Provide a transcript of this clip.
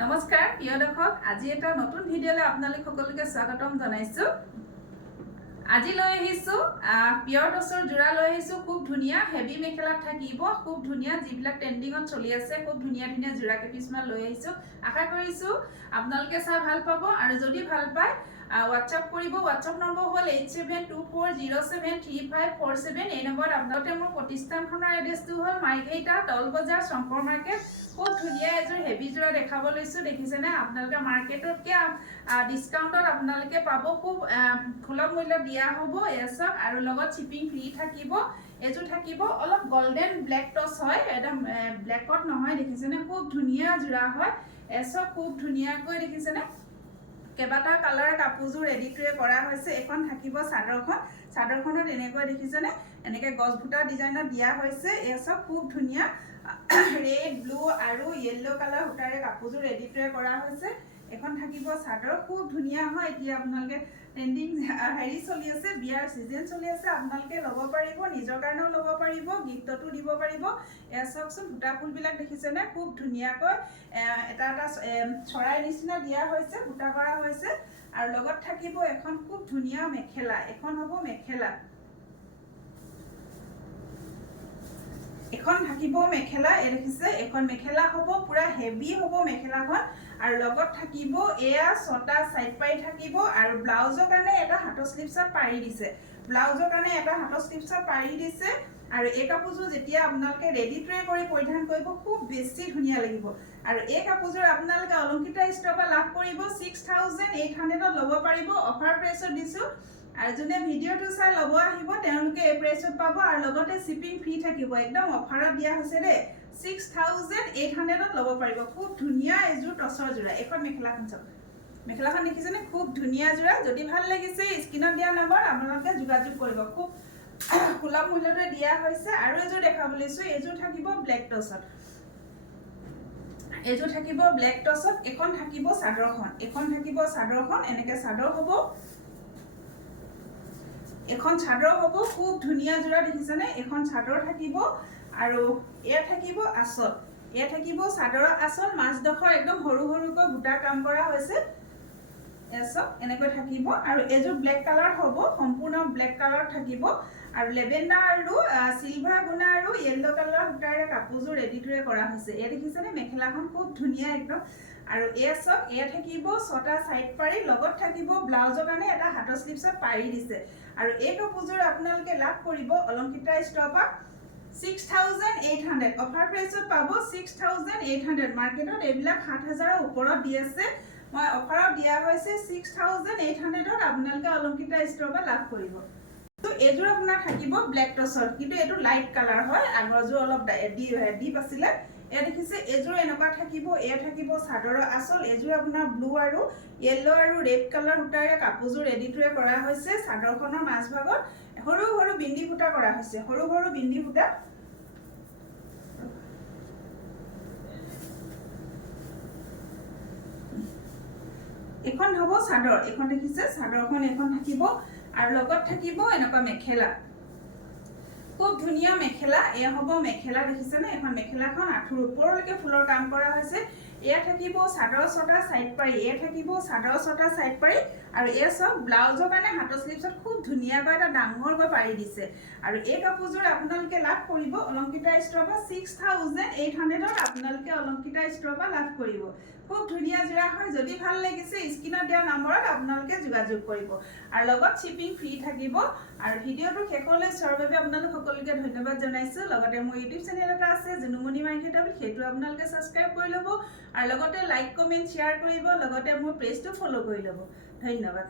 নমস্কাৰ প্ৰিয় দৰ্শক, আজি এটা নতুন ভিডিঅ'লৈ আপোনালোক সকলোকে স্বাগতম জনাইছো। আজি লৈ আহিছো পিয়ৰ টছৰ জোৰা লৈ আহিছো। খুব ধুনীয়া হেভি মেখেলাত থাকিব, খুব ধুনীয়া যিবিলাক ট্ৰেন্ডিঙত চলি আছে, খুব ধুনীয়া ধুনীয়া জোৰা কিছুমান লৈ আহিছো। আশা কৰিছো আপোনালোকে চাই ভাল পাব, আৰু যদি ভাল পায় হোৱাটছআপ কৰিব। হোৱাটছআপ নম্বৰ হ'ল 8724073547। এই নম্বৰত আপোনালোকে মোৰ প্ৰতিষ্ঠানখনৰ এড্ৰেছটো হ'ল মাৰ্ঘেৰিটা টল বজাৰ শংকৰ মাৰ্কেট। খুব ধুনীয়া এযোৰ হেভি জোৰা দেখাব লৈছো, দেখিছেনে? আপোনালোকে মাৰ্কেটতকৈ ডিছকাউণ্টত আপোনালোকে পাব। খুব সুলভ মূল্য দিয়া হ'ব এছক, আৰু লগত শ্বিপিং ফ্ৰী থাকিব। এযোৰ থাকিব অলপ গল্ডেন ব্লেক টচ হয়, একদম ব্লেকত নহয়, দেখিছেনে? খুব ধুনীয়া জোৰা হয় এছক, খুব ধুনীয়াকৈ দেখিছেনে? কেইবাটাও কালাৰ কাপোৰযোৰ ৰেডি কৰা হৈছে। এখন থাকিব চাদৰখন, চাদৰখনত এনেকৈ দেখিছেনে? এনেকৈ গছ বুটা ডিজাইনত দিয়া হৈছে। এছক খুব ধুনীয়া ৰেড ব্লু আৰু য়েল্লো কালাৰ সূতাৰে কাপোৰযোৰ ৰেডি কৰা হৈছে। এখন থাকিব চাদৰ, খুব ধুনীয়া হয়। এতিয়া আপোনালোকে ট্ৰেন্ডিং চলি আছে, বিয়াৰ চিজন চলি আছে, আপোনালোকে ল'ব পাৰিব, নিজৰ কাৰণেও ল'ব পাৰিব, গিফ্টতো দিব পাৰিব। এয়া চাওকচোন, সূতা ফুলবিলাক দেখিছেনে? খুব ধুনীয়াকৈ এটা এটা চৰাইৰ নিচিনা দিয়া হৈছে, সূতা কৰা হৈছে। আৰু লগত থাকিব এখন খুব ধুনীয়া মেখেলা, এখন হ'ব মেখেলা। এখন থাকিব মেখেলা, এই দেখিছে? এখন মেখেলা হ'ব, পুৰা হেভি হ'ব মেখেলাখন। আৰু লগত থাকিব এয়া 6টা সাইড পাৰি থাকিব, আৰু ব্লাউজৰ কাৰণে এটা হাতৰ স্লিপছত পাৰি দিছে, ব্লাউজৰ কাৰণে এটা হাতৰ স্লিপছত পাৰি দিছে। আৰু এই কাপোৰযোৰ যেতিয়া আপোনালোকে ৰেডি কৰি পৰিধান কৰিব, খুব বেছি ধুনীয়া লাগিব। আৰু এই কাপোৰযোৰ আপোনালোকে অলংকিতা ষ্ট'ৰৰ পৰা লাভ কৰিব 6800ত ল'ব পাৰিব। অফাৰ প্ৰাইচত দিছো, আৰু যোনে ভিডিঅ'টো চাই ল'ব আহিব তেওঁলোকে এই প্ৰাইচত পাব, আৰু লগতে শ্বিপিং ফ্ৰী থাকিব। একদম অফাৰত দিয়া হৈছে দেই, 6800ত ল'ব পাৰিব। খুব ধুনীয়া এযোৰ টচৰ জোৰা। এখন মেখেলাখন চাওক, মেখেলাখন দেখিছেনে? খুব ধুনীয়া জোৰা। যদি ভাল লাগিছে স্ক্ৰীনত দিয়া নম্বৰ আপোনালোকে যোগাযোগ কৰিব। খুব সুলভ মূল্যতে দিয়া হৈছে। আৰু এযোৰ দেখাব লৈছো, এযোৰ থাকিব ব্লেক টচত, এযোৰ থাকিব ব্লেক টচত। এখন থাকিব চাদৰখন, এখন থাকিব চাদৰখন, এনেকে চাদৰ হ'ব, এখন চাদৰ হ'ব। খুব ধুনীয়া জোৰা, দেখিছেনে? এখন চাদৰ থাকিব, আৰু এয়া থাকিব আঁচল, এয়া থাকিব চাদৰৰ আঁচল। মাজডোখৰ একদম সৰু সৰুকৈ বুটা কাম কৰা হৈছে। এছক এনেকৈ থাকিব, আৰু এযোৰ ব্লেক কালাৰ হ'ব, সম্পূৰ্ণ ব্লেক কালাৰ থাকিব। আৰু লেভেণ্ডাৰ আৰু চিলভাৰ গুণা আৰু য়েল্লো কালাৰ সূতাৰে কাপোৰযোৰ ৰেডি কৰা হৈছে। এয়া দেখিছেনে? মেখেলাখন খুব ধুনীয়া একদম। আৰু এছক এয়া থাকিব 6টা সাইড পাৰি, লগত থাকিব ব্লাউজৰ কাৰণে এটা হাতৰ স্লিপছত পাৰি দিছে। আৰু এই কাপোৰযোৰ আপোনালোকে লাভ কৰিব অলংকিতা ষ্ট'ৰৰ পৰা 6800। অফাৰ প্ৰাইচত পাব 6800। মাৰ্কেটত এইবিলাক 7000ৰ ওপৰত দি আছে, মই অফাৰত দিয়া হৈছে 6800ত আপোনালোকে অলংকিতা ষ্ট'ৰৰ পৰা লাভ কৰিব। এইযোৰ আপোনাৰ থাকিব ব্লেক টচৰ, কিন্তু এইটো লাইট কালাৰ হয়, আগৰযোৰ অলপ ডিপ আছিলে। এয়া দেখিছে? এইযোৰ এনেকুৱা থাকিব, এয়া থাকিব চাদৰৰ আঁচল। এইযোৰ আপোনাৰ ব্লু আৰু য়েল্লো আৰু ৰেড কালাৰ সূতাৰে কাপোৰযোৰ ৰেডি কৰা হৈছে। চাদৰখনৰ মাজভাগত সৰু সৰু বিন্দি সূতা কৰা হৈছে, সৰু সৰু বিন্দি সূতা। এখন হ'ব চাদৰ, এখন দেখিছে? চাদৰখন এখন থাকিব, আৰু লগত থাকিব এনেকুৱা মেখেলা, খুব ধুনীয়া মেখেলা। এয়া হ'ব মেখেলা, দেখিছেনে? এখন মেখেলাখন আঁঠুৰ ওপৰলৈকে ফুলৰ কাম কৰা হৈছে। এয়া থাকিব চাদৰ 6টা সাইড পাৰি, এয়া থাকিব চাদৰ 6টা সাইড পাৰি। আৰু এয়া চাওক, ব্লাউজৰ কাৰণে হাতৰ স্লিপছত খুব ধুনীয়াকৈ এটা ডাঙৰকৈ পাৰি দিছে। আৰু এই কাপোৰযোৰ আপোনালোকে লাভ কৰিব অলংকিতা ষ্ট'ৰৰ পৰা 6800ত আপোনালোকে অলংকিতা ষ্ট'ৰৰ পৰা লাভ কৰিব। খুব ধুনীয়া জোৰা হয়। যদি ভাল লাগিছে স্ক্ৰীনত দিয়া নম্বৰত আপোনালোকে যোগাযোগ কৰিব, আৰু লগত শ্বিপিং ফ্ৰী থাকিব। আৰু ভিডিঅ'টো শেষলৈ চোৱাৰ বাবে আপোনালোক সকলোকে ধন্যবাদ জনাইছো। লগতে মোৰ ইউটিউব চেনেল এটা আছে জুনুমণি মাৰ্ঘেৰিটা, সেইটো আপোনালোকে ছাবস্ক্ৰাইব কৰি ল'ব, আৰু লগতে লাইক কমেণ্ট শ্বেয়াৰ কৰিব, লগতে মোৰ পেজটো ফ'ল' কৰি ল'ব। ধন্যবাদ।